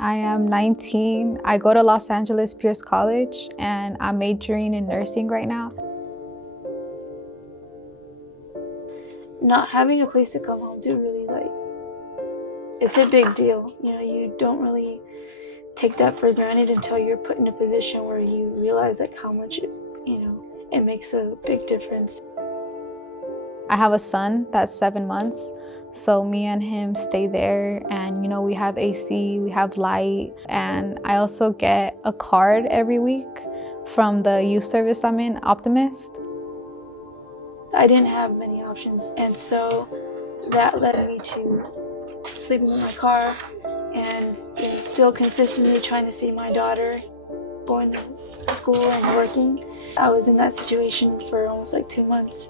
I am 19. I go to Los Angeles Pierce College and I'm majoring in nursing right now. Not having a place to come home to really, it's a big deal. You don't really take that for granted until you're put in a position where you realize how much it makes a big difference. I have a son that's 7 months, so me and him stay there, and we have AC, we have light, and I also get a card every week from the youth service I'm in, Optimist. I didn't have many options, and so that led me to sleeping in my car and still consistently trying to see my daughter, going to school and working. I was in that situation for almost 2 months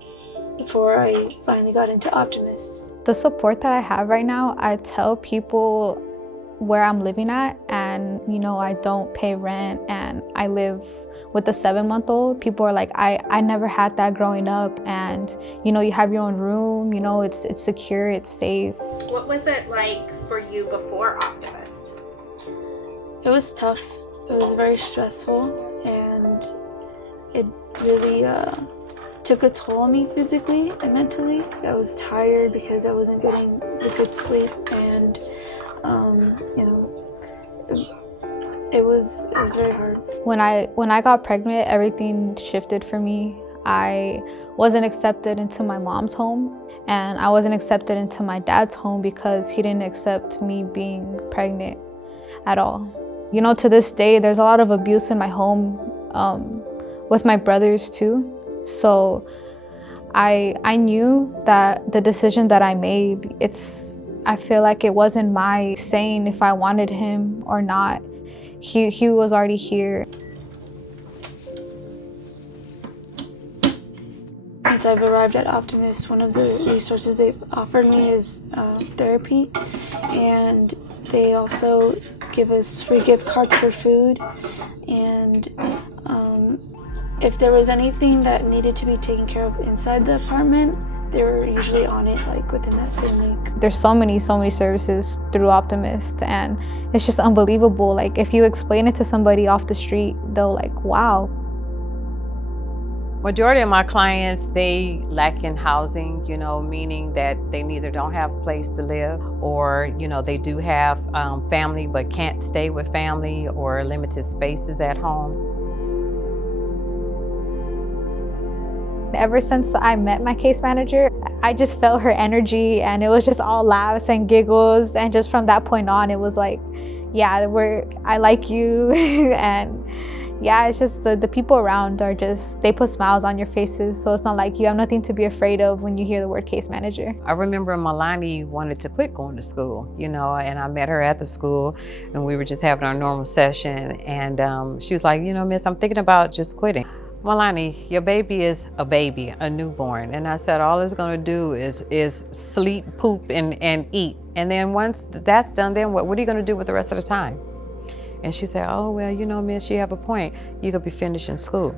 before I finally got into Optimist. The support that I have right now, I tell people where I'm living at, and I don't pay rent and I live with a 7-month-old. People are like, I never had that growing up, and you have your own room, it's secure, it's safe. What was it like for you before Optimist? It was tough. It was very stressful, and it really took a toll on me physically and mentally. I was tired because I wasn't getting the good sleep, and it was very hard. When I got pregnant, everything shifted for me. I wasn't accepted into my mom's home, and I wasn't accepted into my dad's home because he didn't accept me being pregnant at all. To this day, there's a lot of abuse in my home, with my brothers too. So I knew that the decision that I made, I feel like it wasn't my saying if I wanted him or not. He was already here. Once I've arrived at Optimist, one of the resources they've offered me is therapy, and they also give us free gift cards for food, and if there was anything that needed to be taken care of inside the apartment, they were usually on it within that same week. There's so many services through Optimist, and it's just unbelievable. If you explain it to somebody off the street, they'll wow. Majority of my clients, they lack in housing, meaning that they neither don't have a place to live, or, they do have family but can't stay with family, or limited spaces at home. Ever since I met my case manager, I just felt her energy, and it was just all laughs and giggles, and just from that point on, it was yeah, I like you. And yeah, it's just the people around are they put smiles on your faces, so it's not like you have nothing to be afraid of when you hear the word case manager. I remember Miliani wanted to quit going to school, and I met her at the school, and we were just having our normal session, and she was like, miss, I'm thinking about just quitting. Miliani, your baby is a baby, a newborn. And I said, all it's gonna do is sleep, poop, and eat. And then once that's done, then what are you gonna do with the rest of the time? And she said, oh, well, miss, you have a point. You could be finishing school.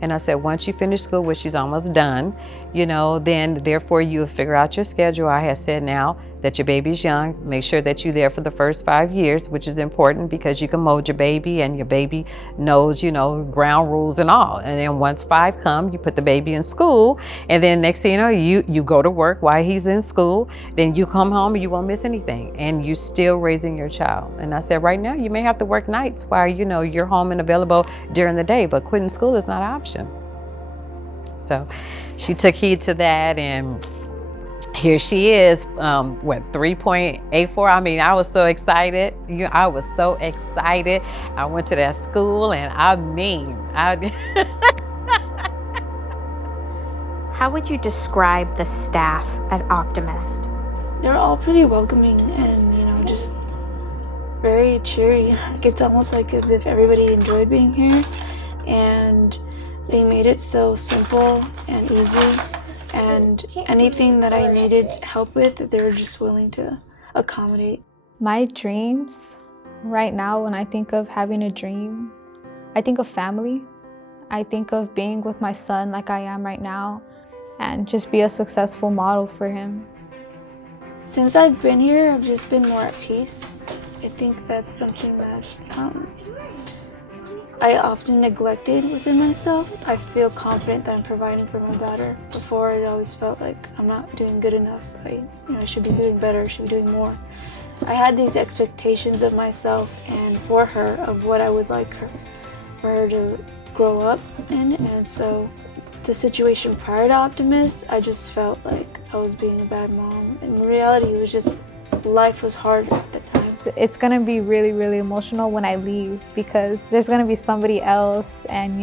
And I said, once you finish school, which she's almost done, then therefore you'll figure out your schedule. I had said now that your baby's young, make sure that you're there for the first 5 years, which is important because you can mold your baby, and your baby knows, ground rules and all. And then once 5 come, you put the baby in school, and then next thing you know, you go to work while he's in school, then you come home and you won't miss anything, and you're still raising your child. And I said, right now you may have to work nights while you're home and available during the day, but quitting school is not an option. So she took heed to that, and here she is, 3.84. I mean, I was so excited. I was so excited. I went to that school, and How would you describe the staff at Optimist? They're all pretty welcoming and, just very cheery. It's almost as if everybody enjoyed being here, and they made it so simple and easy. And anything that I needed help with, they were just willing to accommodate. My dreams right now, when I think of having a dream, I think of family. I think of being with my son like I am right now, and just be a successful model for him. Since I've been here, I've just been more at peace, I think that's something that I often neglected within myself. I feel confident that I'm providing for my daughter. Before, it always felt like I'm not doing good enough. I should be doing better, I should be doing more. I had these expectations of myself and for her of what I would like for her to grow up in. And so the situation prior to Optimist, I just felt like I was being a bad mom. In reality, it was just life was hard at the time. It's gonna be really, really emotional when I leave because there's gonna be somebody else, and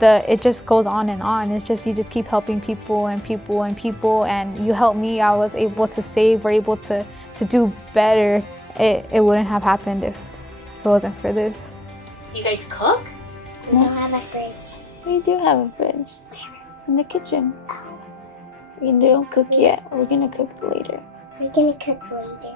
it just goes on and on. It's just you just keep helping people and people and people, and you help me. I was able to save, or able to do better. It wouldn't have happened if it wasn't for this. Do you guys cook? We don't have a fridge. We do have a fridge in the kitchen. We don't cook yet. We're gonna cook later. We're gonna cook later.